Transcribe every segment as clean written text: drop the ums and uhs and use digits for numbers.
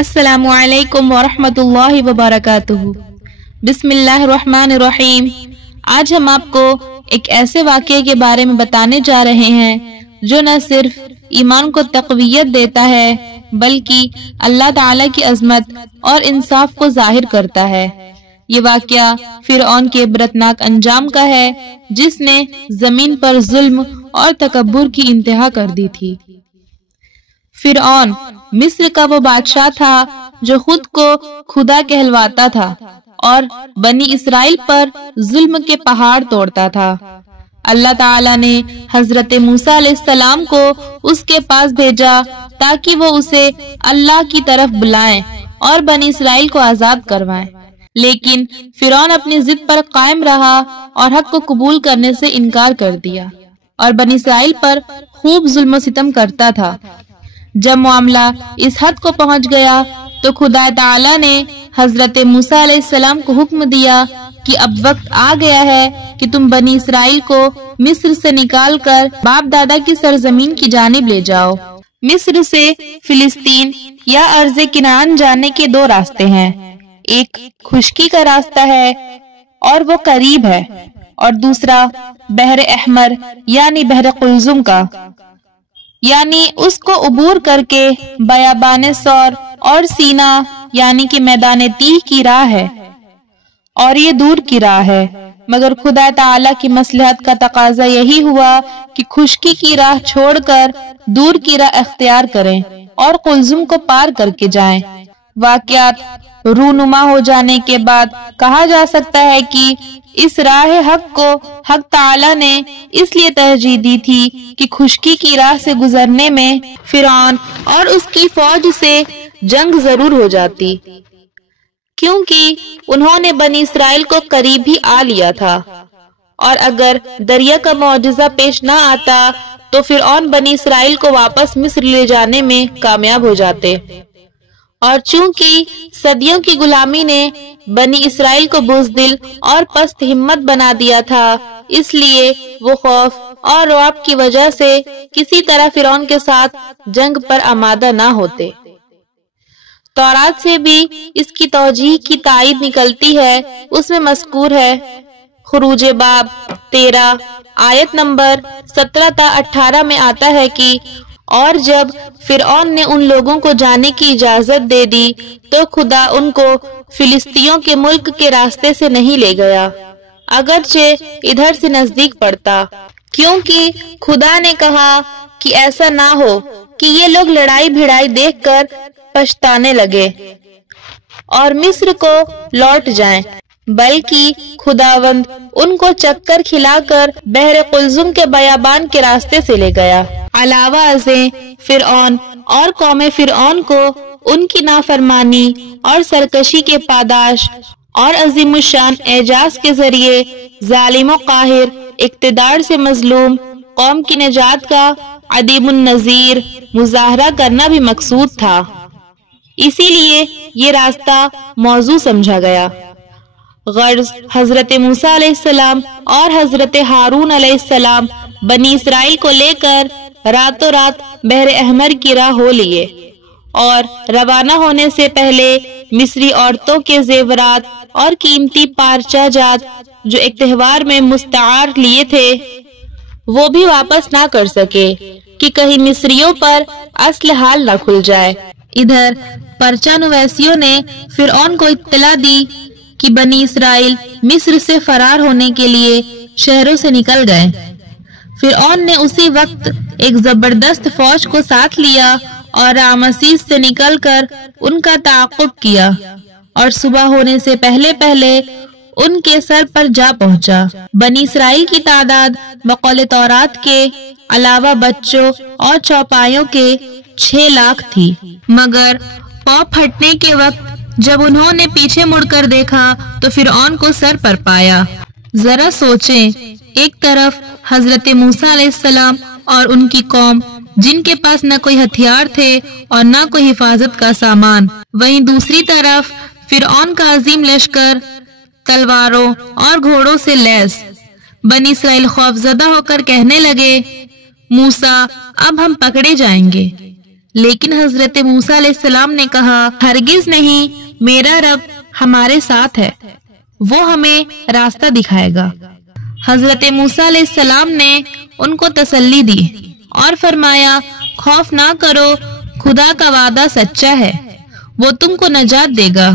السلام علیکم ورحمۃ اللہ وبرکاتہ۔ بسم اللہ الرحمن الرحیم۔ آج ہم آپ کو ایک ایسے واقعے کے بارے میں بتانے جا رہے ہیں جو نہ صرف ایمان کو تقویت دیتا ہے بلکہ اللہ تعالی کی عظمت اور انصاف کو ظاہر کرتا ہے۔ یہ واقعہ فرعون کے عبرتناک انجام کا ہے جس نے زمین پر ظلم اور تکبر کی انتہا کر دی تھی۔ فرعون مصر کا وہ بادشاہ تھا جو خود کو خدا کہلواتا تھا اور بنی اسرائیل پر ظلم کے پہاڑ توڑتا تھا۔ اللہ تعالیٰ نے حضرت موسیٰ علیہ السلام کو اس کے پاس بھیجا تاکہ وہ اسے اللہ کی طرف بلائیں اور بنی اسرائیل کو آزاد کروائیں، لیکن فرعون اپنی ضد پر قائم رہا اور حق کو قبول کرنے سے انکار کر دیا اور بنی اسرائیل پر خوب ظلم و ستم کرتا تھا۔ جب معاملہ اس حد کو پہنچ گیا تو خدا تعالی نے حضرت موسیٰ علیہ السلام کو حکم دیا کہ اب وقت آ گیا ہے کہ تم بنی اسرائیل کو مصر سے نکال کر باپ دادا کی سرزمین کی جانب لے جاؤ۔ مصر سے فلسطین یا ارض کنعان جانے کے دو راستے ہیں، ایک خشکی کا راستہ ہے اور وہ قریب ہے، اور دوسرا بحر احمر یعنی بحر قلزم کا، یعنی اس کو عبور کر کے بیابان سور اور سینا یعنی کہ میدان تیہ کی راہ ہے، اور یہ دور کی راہ ہے، مگر خدا تعالی کی مصلحت کا تقاضا یہی ہوا کہ خشکی کی راہ چھوڑ کر دور کی راہ اختیار کریں اور قلزم کو پار کر کے جائیں۔ واقعات رونما ہو جانے کے بعد کہا جا سکتا ہے کہ اس راہ حق کو حق تعالی نے اس لیے ترجیح دی تھی کہ خشکی کی راہ سے گزرنے میں فرعون اور اس کی فوج سے جنگ ضرور ہو جاتی، کیونکہ انہوں نے بنی اسرائیل کو قریب ہی آ لیا تھا، اور اگر دریا کا معجزہ پیش نہ آتا تو فرعون بنی اسرائیل کو واپس مصر لے جانے میں کامیاب ہو جاتے، اور چونکہ صدیوں کی غلامی نے بنی اسرائیل کو بزدل اور پست ہمت بنا دیا تھا، اس لیے وہ خوف اور رعب کی وجہ سے کسی طرح فرعون کے ساتھ جنگ پر آمادہ نہ ہوتے۔ تورات سے بھی اس کی توجیہ کی تائید نکلتی ہے، اس میں مذکور ہے، خروج باب 13 آیت نمبر 17 تا 18 میں آتا ہے کہ اور جب فرعون نے ان لوگوں کو جانے کی اجازت دے دی تو خدا ان کو فلسطینیوں کے ملک کے راستے سے نہیں لے گیا، اگرچہ ادھر سے نزدیک پڑتا، کیونکہ خدا نے کہا کہ ایسا نہ ہو کہ یہ لوگ لڑائی بھڑائی دیکھ کر پچھتانے لگے اور مصر کو لوٹ جائیں، بلکہ خداوند ان کو چکر کھلا کر بحر قلزم کے بیابان کے راستے سے لے گیا۔ علاوہ ازیں فرعون اور قوم فرعون کو ان کی نافرمانی اور سرکشی کے پاداش اور عظیم الشان اعجاز کے ذریعے ظالم و قاہر اقتدار سے مظلوم قوم کی نجات کا عدیم النظیر مظاہرہ کرنا بھی مقصود تھا، اسی لیے یہ راستہ موزوں سمجھا گیا۔ غرض حضرت موسیٰ علیہ السلام اور حضرت ہارون علیہ السلام بنی اسرائیل کو لے کر راتوں رات بحر احمر کی راہ ہو لیے، اور روانہ ہونے سے پہلے مصری عورتوں کے زیورات اور قیمتی پارچہ جات جو ایک تہوار میں مستعار لیے تھے وہ بھی واپس نہ کر سکے کہ کہیں مصریوں پر اصل حال نہ کھل جائے۔ ادھر پرچہ نویسیوں نے فرعون کو اطلاع دی کہ بنی اسرائیل مصر سے فرار ہونے کے لیے شہروں سے نکل گئے۔ فرعون نے اسی وقت ایک زبردست فوج کو ساتھ لیا اور رامسیس سے نکل کر ان کا تعاقب کیا، اور صبح ہونے سے پہلے پہلے ان کے سر پر جا پہنچا۔ بنی اسرائیل کی تعداد بقول تورات کے علاوہ بچوں اور چوپایوں کے 6 لاکھ تھی، مگر پاؤں پھٹنے کے وقت جب انہوں نے پیچھے مڑ کر دیکھا تو فرعون کو سر پر پایا۔ ذرا سوچیں، ایک طرف حضرت موسیٰ علیہ السلام اور ان کی قوم جن کے پاس نہ کوئی ہتھیار تھے اور نہ کوئی حفاظت کا سامان، وہیں دوسری طرف فرعون کا عظیم لشکر تلواروں اور گھوڑوں سے لیس۔ بنی اسرائیل خوف زدہ ہو کر کہنے لگے، موسیٰ اب ہم پکڑے جائیں گے۔ لیکن حضرت موسیٰ علیہ السلام نے کہا ہرگز نہیں، میرا رب ہمارے ساتھ ہے، وہ ہمیں راستہ دکھائے گا۔ حضرت موسیٰ علیہ السلام نے ان کو تسلی دی اور فرمایا خوف نہ کرو، خدا کا وعدہ سچا ہے، وہ تم کو نجات دے گا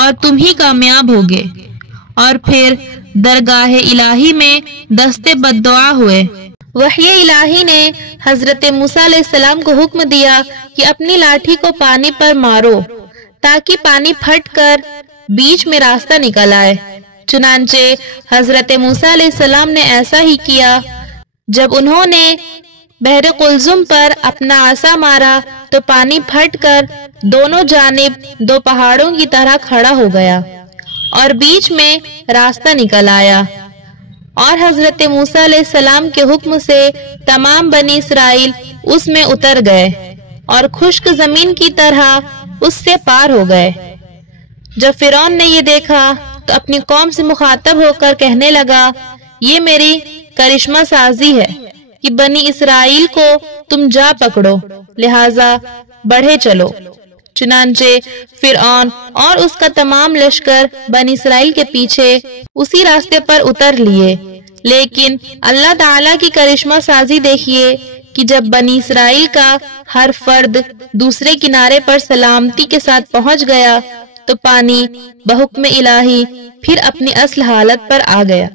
اور تم ہی کامیاب ہوگے۔ اور پھر درگاہ الہی میں دستے بددعا ہوئے۔ وحی الہی نے حضرت موسیٰ علیہ السلام کو حکم دیا کہ اپنی لاٹھی کو پانی پر مارو تاکہ پانی پھٹ کر بیچ میں راستہ نکل آئے۔ چنانچہ حضرت موسیٰ علیہ السلام نے ایسا ہی کیا۔ جب انہوں نے بحر قلزم پر اپنا عصا مارا تو پانی پھٹ کر دونوں جانب دو پہاڑوں کی طرح کھڑا ہو گیا اور بیچ میں راستہ نکل آیا۔ اور حضرت موسیٰ علیہ السلام کے حکم سے تمام بنی اسرائیل اس میں اتر گئے اور خشک زمین کی طرح اس سے پار ہو گئے۔ جب فرعون نے یہ دیکھا تو اپنی قوم سے مخاطب ہو کر کہنے لگا یہ میری کرشمہ سازی ہے کہ بنی اسرائیل کو تم جا پکڑو، لہٰذا بڑھے چلو۔ چنانچہ فرعون اور اس کا تمام لشکر بنی اسرائیل کے پیچھے اسی راستے پر اتر لیے۔ لیکن اللہ تعالیٰ کی کرشمہ سازی دیکھیے کہ جب بنی اسرائیل کا ہر فرد دوسرے کنارے پر سلامتی کے ساتھ پہنچ گیا تو پانی بحکم الہی پھر اپنی اصل حالت پر آ گیا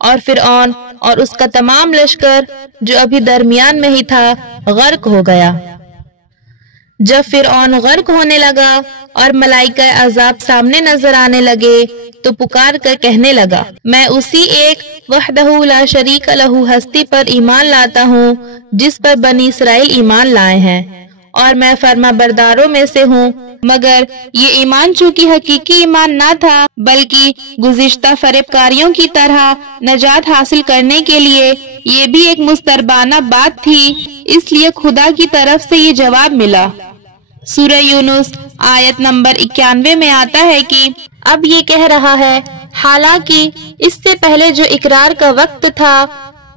اور فرعون اور اس کا تمام لشکر جو ابھی درمیان میں ہی تھا غرق ہو گیا۔ جب فرعون غرق ہونے لگا اور ملائکہ عذاب سامنے نظر آنے لگے تو پکار کر کہنے لگا میں اسی ایک وحدہ لا شریک لہ ہستی پر ایمان لاتا ہوں جس پر بنی اسرائیل ایمان لائے ہیں، اور میں فرما برداروں میں سے ہوں۔ مگر یہ ایمان چونکہ حقیقی ایمان نہ تھا بلکہ گزشتہ فریب کاریوں کی طرح نجات حاصل کرنے کے لیے یہ بھی ایک مستربانہ بات تھی، اس لیے خدا کی طرف سے یہ جواب ملا۔ سورہ یونس آیت نمبر 91 میں آتا ہے کہ اب یہ کہہ رہا ہے حالانکہ اس سے پہلے جو اقرار کا وقت تھا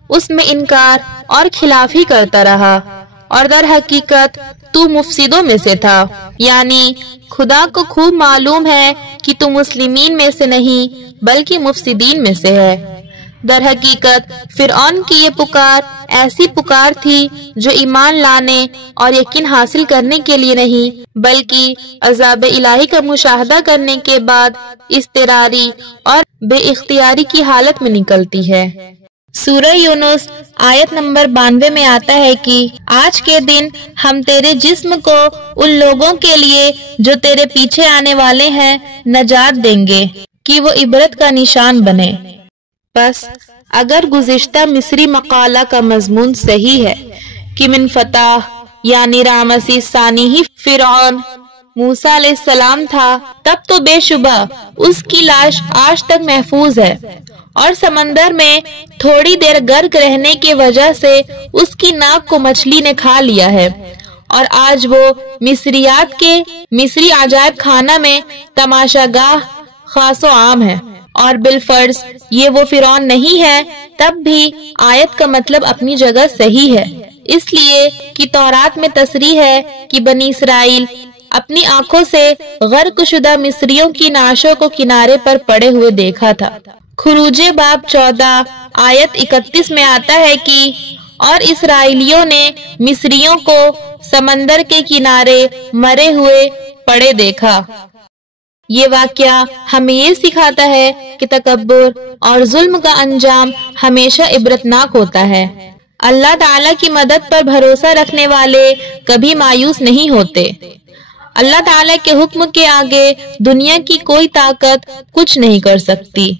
اس میں انکار اور خلاف ہی کرتا رہا، اور در حقیقت تو مفسدوں میں سے تھا، یعنی خدا کو خوب معلوم ہے کہ تو مسلمین میں سے نہیں بلکہ مفسدین میں سے ہے۔ در حقیقت فرعون کی یہ پکار ایسی پکار تھی جو ایمان لانے اور یقین حاصل کرنے کے لیے نہیں بلکہ عذاب الہی کا مشاہدہ کرنے کے بعد اضطراری اور بے اختیاری کی حالت میں نکلتی ہے۔ سورہ یونس آیت نمبر 92 میں آتا ہے کہ آج کے دن ہم تیرے جسم کو ان لوگوں کے لیے جو تیرے پیچھے آنے والے ہیں نجات دیں گے کہ وہ عبرت کا نشان بنے۔ بس اگر گزشتہ مصری مقالہ کا مضمون صحیح ہے کہ من فتح یعنی رامسیس ثانی ہی فرعون موسیٰ علیہ السلام تھا، تب تو بے شبہ اس کی لاش آج تک محفوظ ہے اور سمندر میں تھوڑی دیر غرق رہنے کی وجہ سے اس کی ناک کو مچھلی نے کھا لیا ہے، اور آج وہ مصریات کے مصری عجائب خانہ میں تماشا گاہ خاص و عام ہے۔ اور بالفرض یہ وہ فرعون نہیں ہے، تب بھی آیت کا مطلب اپنی جگہ صحیح ہے، اس لیے کہ تورات میں تصریح ہے کہ بنی اسرائیل اپنی آنکھوں سے غرق شدہ مصریوں کی نعشوں کو کنارے پر پڑے ہوئے دیکھا تھا۔ خروج باب 14 آیت 31 میں آتا ہے کہ اور اسرائیلیوں نے مصریوں کو سمندر کے کنارے مرے ہوئے پڑے دیکھا۔ یہ واقعہ ہمیں یہ سکھاتا ہے کہ تکبر اور ظلم کا انجام ہمیشہ عبرتناک ہوتا ہے۔ اللہ تعالیٰ کی مدد پر بھروسہ رکھنے والے کبھی مایوس نہیں ہوتے۔ اللہ تعالیٰ کے حکم کے آگے دنیا کی کوئی طاقت کچھ نہیں کر سکتی۔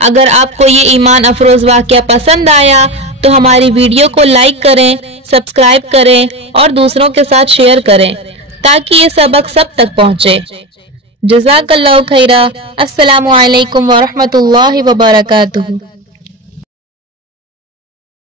اگر آپ کو یہ ایمان افروز واقعہ پسند آیا تو ہماری ویڈیو کو لائک کریں، سبسکرائب کریں اور دوسروں کے ساتھ شیئر کریں تاکہ یہ سبق سب تک پہنچے۔ جزاک اللہ خیرہ۔ السلام علیکم ورحمۃ اللہ وبرکاتہ۔